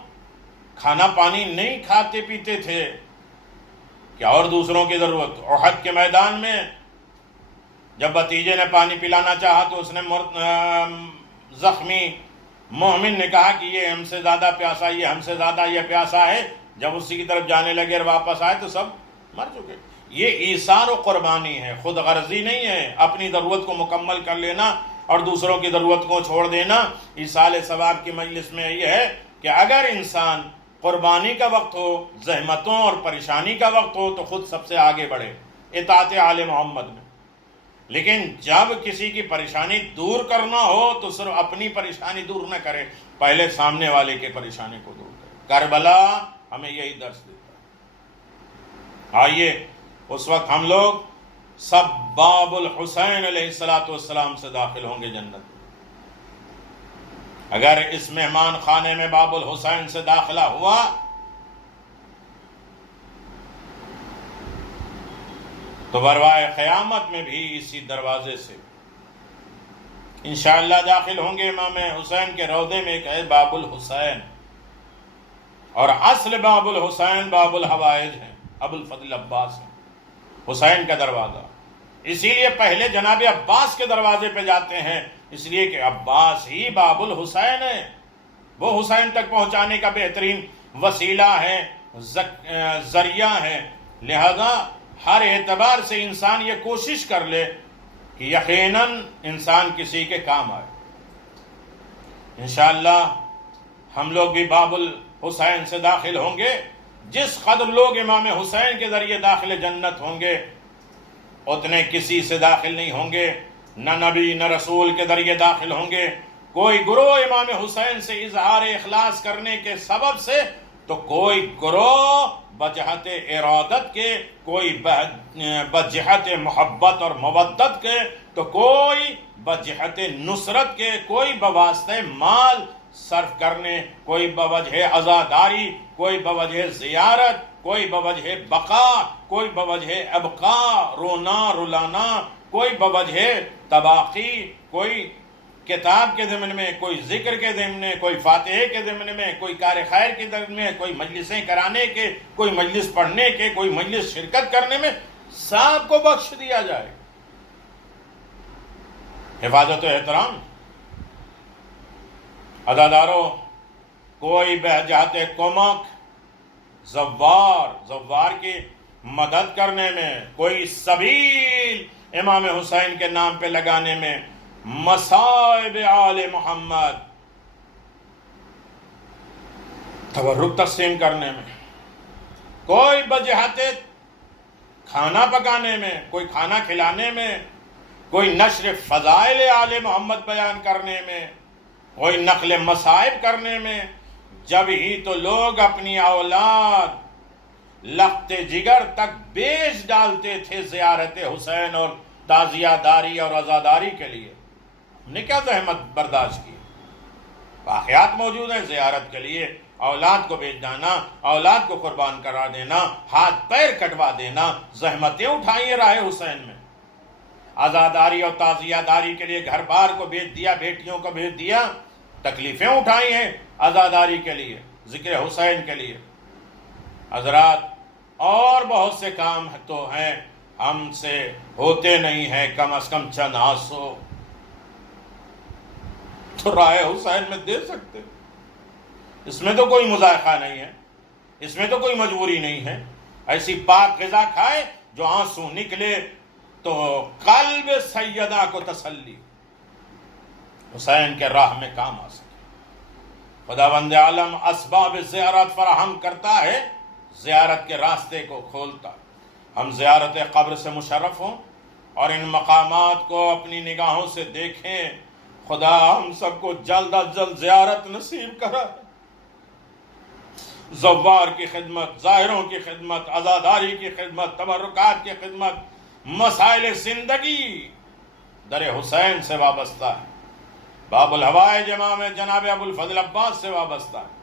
کھانا پانی نہیں کھاتے پیتے تھے، کیا اور دوسروں کی ضرورت۔ احد کے میدان میں جب بھتیجے نے پانی پلانا چاہا تو اس نے زخمی مومن نے کہا کہ یہ ہم سے زیادہ پیاسا، یہ ہم سے زیادہ یہ پیاسا ہے، جب اسی کی طرف جانے لگے اور واپس آئے تو سب مر چکے۔ یہ ایثار و قربانی ہے، خود غرضی نہیں ہے، اپنی ضرورت کو مکمل کر لینا اور دوسروں کی ضرورت کو چھوڑ دینا۔ ایصال ثواب کی مجلس میں یہ ہے کہ اگر انسان قربانی کا وقت ہو، زحمتوں اور پریشانی کا وقت ہو تو خود سب سے آگے بڑھے اطاعت آل محمد میں، لیکن جب کسی کی پریشانی دور کرنا ہو تو صرف اپنی پریشانی دور نہ کرے، پہلے سامنے والے کی پریشانی کو دور کرے۔ کربلا ہمیں یہی درس دیتا ہے۔ آئیے اس وقت ہم لوگ سب باب الحسین علیہ السلام سے داخل ہوں گے جنت۔ اگر اس مہمان خانے میں باب الحسین سے داخلہ ہوا تو بروائے قیامت میں بھی اسی دروازے سے انشاءاللہ داخل ہوں گے۔ امام حسین کے روضے میں ایک ہے باب الحسین، اور اصل باب الحسین باب الحوائج ہے، ابو الفضل عباس ہے، حسین کا دروازہ۔ اسی لیے پہلے جناب عباس کے دروازے پہ جاتے ہیں، اس لیے کہ عباس ہی باب الحسین ہے، وہ حسین تک پہنچانے کا بہترین وسیلہ ہے، ذریعہ ہے۔ لہذا ہر اعتبار سے انسان یہ کوشش کر لے کہ یقیناً انسان کسی کے کام آئے۔ انشاءاللہ ہم لوگ بھی باب الحسین سے داخل ہوں گے، جس قدر لوگ امام حسین کے ذریعے داخل جنت ہوں گے اتنے کسی سے داخل نہیں ہوں گے، نہ نبی نہ رسول کے ذریعے داخل ہوں گے۔ کوئی گروہ امام حسین سے اظہار اخلاص کرنے کے سبب سے تو کوئی گروہ بجہت ارادت کے، کوئی بجہت محبت اور مودت کے، تو کوئی بجہت نصرت کے، کوئی بواسطہ مال صرف کرنے، کوئی بوجہ عزاداری، کوئی بوجہ زیارت، کوئی بوجہ بقا، کوئی بوجہ ابقاء رونا رلانا، کوئی بوجہ تباقی، کوئی کتاب کے ضمن میں، کوئی ذکر کے ضمن میں، کوئی فاتحے کے ضمن میں، کوئی کار خیر کے ضمن میں، کوئی مجلسیں کرانے کے، کوئی مجلس پڑھنے کے، کوئی مجلس شرکت کرنے میں، سب کو بخش دیا جائے۔ حفاظت و احترام، عزاداروں، کوئی بہجات کمک، زوار کی مدد کرنے میں، کوئی سبیل امام حسین کے نام پہ لگانے میں، مصائب آل محمد تبرک تقسیم کرنے میں، کوئی بجہت کھانا پکانے میں، کوئی کھانا کھلانے میں، کوئی نشر فضائل آل محمد بیان کرنے میں، کوئی نقل مصائب کرنے میں، جب ہی تو لوگ اپنی اولاد لخت جگر تک بیچ ڈالتے تھے زیارت حسین اور تعزیہ داری اور عزاداری کے لیے، ہم نے کیا زحمت برداشت کی؟ واقعات موجود ہیں زیارت کے لیے، اولاد کو بیچ ڈالنا، اولاد کو قربان کرا دینا، ہاتھ پیر کٹوا دینا، زحمتیں اٹھائی ہیں راہ حسین میں۔ عزاداری اور تعزیہ داری کے لیے گھر بار کو بیچ دیا، بیٹیوں کو بیچ دیا، تکلیفیں اٹھائی ہیں عزاداری کے لیے، ذکر حسین کے لیے۔ حضرات، اور بہت سے کام تو ہیں ہم سے ہوتے نہیں ہیں، کم از کم چند آنسو تو راہ حسین میں دے سکتے، اس میں تو کوئی مذائقہ نہیں ہے، اس میں تو کوئی مجبوری نہیں ہے۔ ایسی پاک غذا کھائے جو آنسو نکلے تو قلب سیدہ کو تسلی، حسین کے راہ میں کام آ سکے۔ خداوند عالم اسباب زیارت فراہم کرتا ہے، زیارت کے راستے کو کھولتا۔ ہم زیارت قبر سے مشرف ہوں اور ان مقامات کو اپنی نگاہوں سے دیکھیں۔ خدا ہم سب کو جلد از جلد زیارت نصیب کرا۔ زوار کی خدمت، ظاہروں کی خدمت، عزاداری کی خدمت، تبرکات کی خدمت، مسائل زندگی در حسین سے وابستہ ہے، باب الحوائج امام جناب ابو الفضل عباس سے وابستہ ہے۔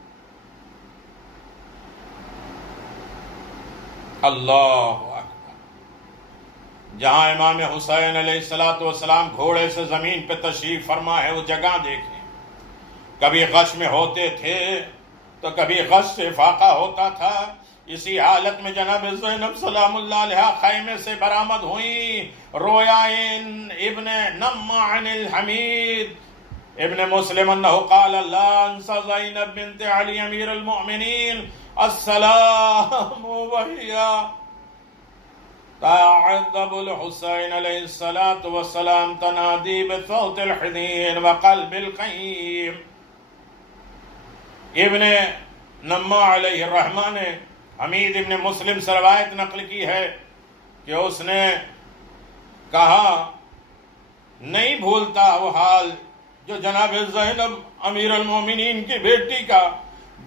اللہ اکبر! جہاں امام حسین علیہ السلام گھوڑے سے زمین پہ تشریف فرما ہے وہ جگہ دیکھیں۔ کبھی غش میں ہوتے تھے تو کبھی غش سے فاقہ ہوتا تھا۔ اسی حالت میں جناب زینب سلام اللہ علیہ خیمے سے برآمد ہوئیں۔ رویا ابن نماع الحمید ابن مسلم انہ قال لا انسى زینب بنت علی امیر المؤمنین السلام وحیا تعذب الحسین علیہ السلام تنادی بصوت الحزین وقلب القیم۔ ابن نماع علیہ الرحمہ نے حمید ابن مسلم سے روایت نقل کی ہے کہ اس نے کہا نہیں بھولتا وہ حال جو جناب زینب امیر المومنین کی بیٹی کا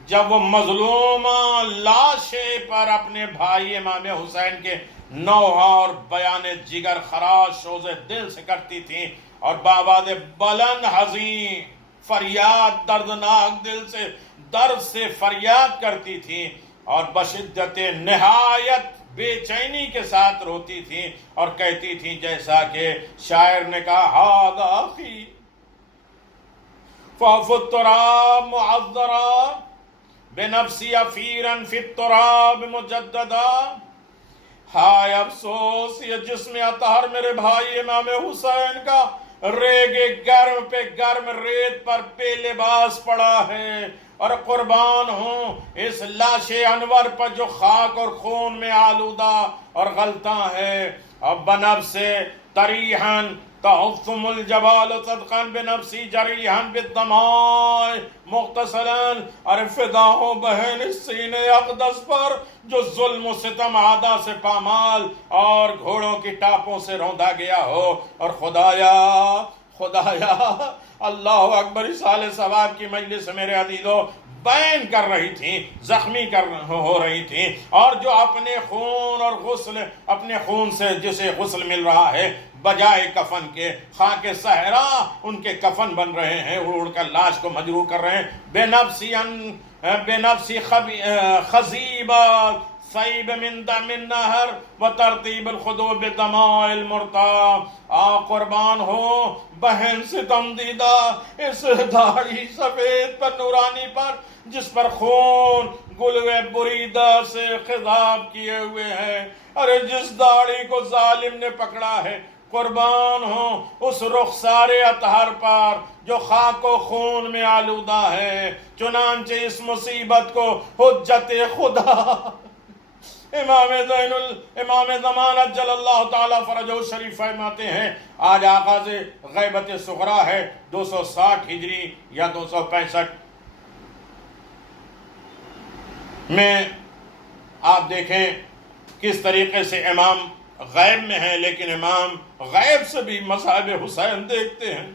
جب وہ مظلومہ لاشے پر اپنے بھائی امام حسین کے نوحہ اور بیان جگر خراش شوز دل سے کرتی تھیں اور بآواز بلند حزین فریاد دردناک دل سے درد سے فریاد کرتی تھیں اور بشدت نہایت بے چینی کے ساتھ روتی تھیں اور کہتی تھیں جیسا کہ شاعر نے کہا ہاذا اخی فاف التراب معذرا بنفسی افیرا فی التراب مجددا۔ ہائے افسوس یہ جسم اطہر میرے بھائی امام حسین کا ریگے گرم پہ گرم ریت پر بے لباس پڑا ہے اور قربان ہوں اس لاش انور پر جو خاک اور خون میں آلودہ اور غلطاں ہے۔ اور بنب سے تریحن تعثم الجبال صدقا بنفسی جریحا بالدماء مغتسلا، ارے فدا ہو بہن اس سینے اقدس پر جو ظلم و ستم عادہ سے پامال اور گھوڑوں کی ٹاپوں سے روندا گیا ہو، اور خدایا اللہ اکبر، اصال ثواب کی مجلس میرے عزیزو بین کر رہی تھیں، زخمی ہو رہی تھیں، اور جو اپنے خون اور غسل، اپنے خون سے جسے غسل مل رہا ہے بجائے کفن کے، خاک صحرا ان کے کفن بن رہے ہیں، اڑ کر لاش کو مجروح کر رہے ہیں، بے نفسی خزیبہ صیب من دم النہر و ترتیب الخدو بدماء المرتاب، قربان ہو بہن ستم دیدہ اس داڑھی سفید پر نورانی پر جس پر خون گلوے بریدہ سے خضاب کیے ہوئے ہیں، ارے جس داڑھی کو ظالم نے پکڑا ہے، قربان ہوں اس رخسار اطہر پر جو خاک و خون میں آلودہ ہے۔ چنانچہ اس مصیبت کو حجت خدا امام زمان اجل اللہ تعالیٰ فرجہ شریف فرماتے ہیں، آج آغاز غیبت صغریٰ ہے 260 ہجری یا 265 میں۔ آپ دیکھیں کس طریقے سے امام غیب میں ہے، لیکن امام غیب سے بھی مذہب حسین دیکھتے ہیں۔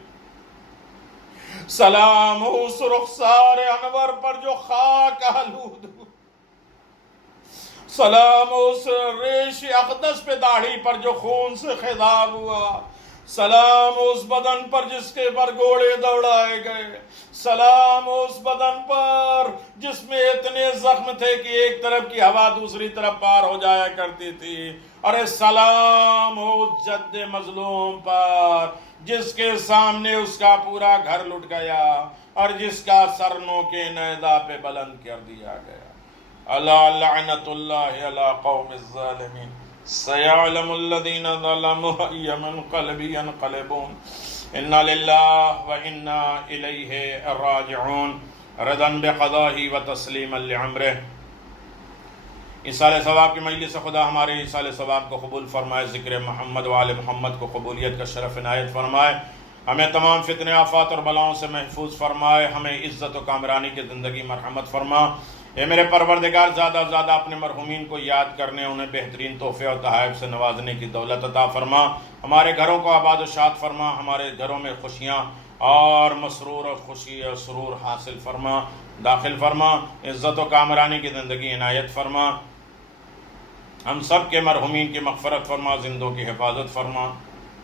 سلام اس رخسار انور پر جو خاک آلود، سلام اس ریش اقدس پہ داڑھی پر جو خون سے خضاب ہوا، سلام اس بدن پر جس کے پر گھوڑے دوڑائے گئے، سلام اس بدن پر جس میں اتنے زخم تھے کہ ایک طرف کی ہوا دوسری طرف پار ہو جایا کرتی تھی، ارے سلام اس جد مظلوم پر جس کے سامنے اس کا پورا گھر لٹ گیا اور جس کا سر نوکے نیزہ پہ بلند کر دیا گیا۔ الا لعنت اللہ علی قوم الظالمین سیعلم الذین ظلموا ای منقلب ینقلبون انا للہ و انا الیہ راجعون رضا بقضائہ و تسلیما لعمرہ۔ ایصال ثواب کی مجلس خدا ہمارے ایصال ثواب کو قبول فرمائے، ذکر محمد و آل محمد کو قبولیت کا شرف عنایت فرمائے، ہمیں تمام فتنے آفات اور بلاؤں سے محفوظ فرمائے، ہمیں عزت و کامرانی کی زندگی مرحمت فرما۔ اے میرے پروردگار، زیادہ زیادہ اپنے مرحومین کو یاد کرنے، انہیں بہترین تحفے اور تحائف سے نوازنے کی دولت عطا فرما، ہمارے گھروں کو آباد و شاد فرما، ہمارے گھروں میں خوشیاں اور مسرور اور خوشی اور سرور حاصل فرما، داخل فرما، عزت و کامرانی کی زندگی عنایت فرما، ہم سب کے مرحومین کی مغفرت فرما، زندوں کی حفاظت فرما،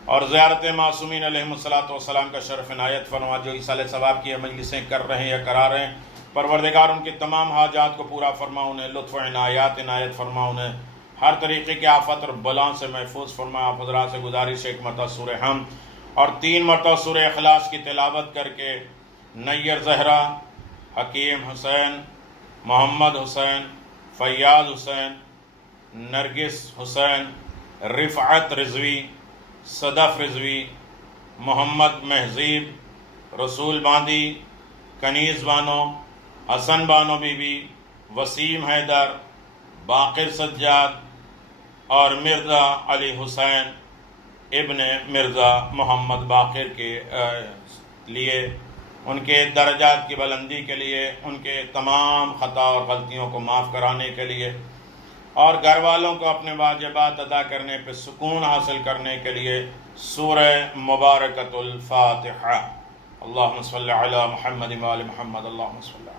اور زیارت معصومین علیہم الصلاۃ والسلام کا شرف عنایت فرما۔ جو ایصال ثواب کی مجلسیں کر رہے ہیں یا کرا رہے ہیں، پروردگار ان کی تمام حاجات کو پورا فرما، انہیں لطف و عنایت فرما، انہیں ہر طریقے کی آفت اور بلاؤں سے محفوظ فرما۔ آپ حضرات سے گزارش ہے ایک مرتبہ سورہ حمد اور 3 مرتبہ سورہ اخلاص کی تلاوت کر کے نیر زہرا، حکیم حسین، محمد حسین، فیاض حسین، نرگس حسین، رفعت رضوی، صدف رضوی، محمد مہذیب، رسول باندی، کنیز بانو، حسن بانو بی بی، وسیم حیدر، باقر سجاد اور مرزا علی حسین ابن مرزا محمد باقر کے لیے، ان کے درجات کی بلندی کے لیے، ان کے تمام خطا اور غلطیوں کو معاف کرانے کے لیے، اور گھر والوں کو اپنے واجبات ادا کرنے پہ سکون حاصل کرنے کے لیے سورہ مبارکۃ الفاتحہ۔ اللہم صلی علی محمد وآل محمد، اللہم صلی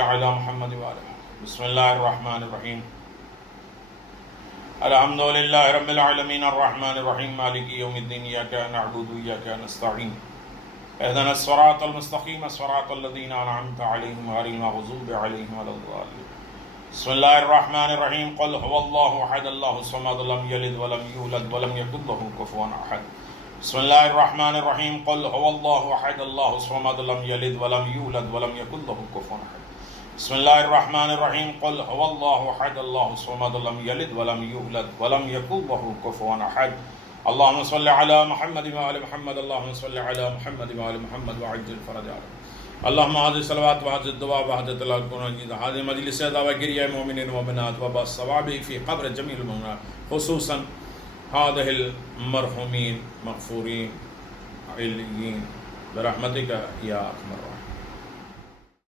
علی محمد وآل محمد۔ بسم اللہ الرحمن الرحیم، الحمدللہ رب العالمین الرحمن الرحیم مالک یوم الدین، ایاک نعبد و ایاک نستعین، اہدنا الصراط المستقیم صراط الذین انعمت علیہم غیر المغضوب علیہم ولا الضالین۔ بسم اللہ الرحمن الرحیم، قل هو اللہ احد اللہ الصمد لم یلد ولم یولد ولم یکن له کفوا احد۔ بسم اللہ الرحمن الرحیم، قل هو اللہ احد اللہ الصمد لم یلد ولم یولد ولم یکن له کفوا احد۔ بسم اللہ الرحمن الرحیم، قل هو اللہ احد اللہ الصمد لم یلد ولم یولد ولم یکن له کفوا احد۔ اللہم صل علی محمد وآل محمد، اللہم صل علی محمد وآل محمد وعجل فرجهم۔ اللہم حاضر صلوات وحاضر دعا وحاضر تلاوت قرآن، حاضر مجلس دعوی گریہ مومنین و مومنات وبا ثواب فی قبر جمیل المؤمنات، خصوصاً هذه المرحومين مغفورين عليين برحمتك يا أرحم الراحمين.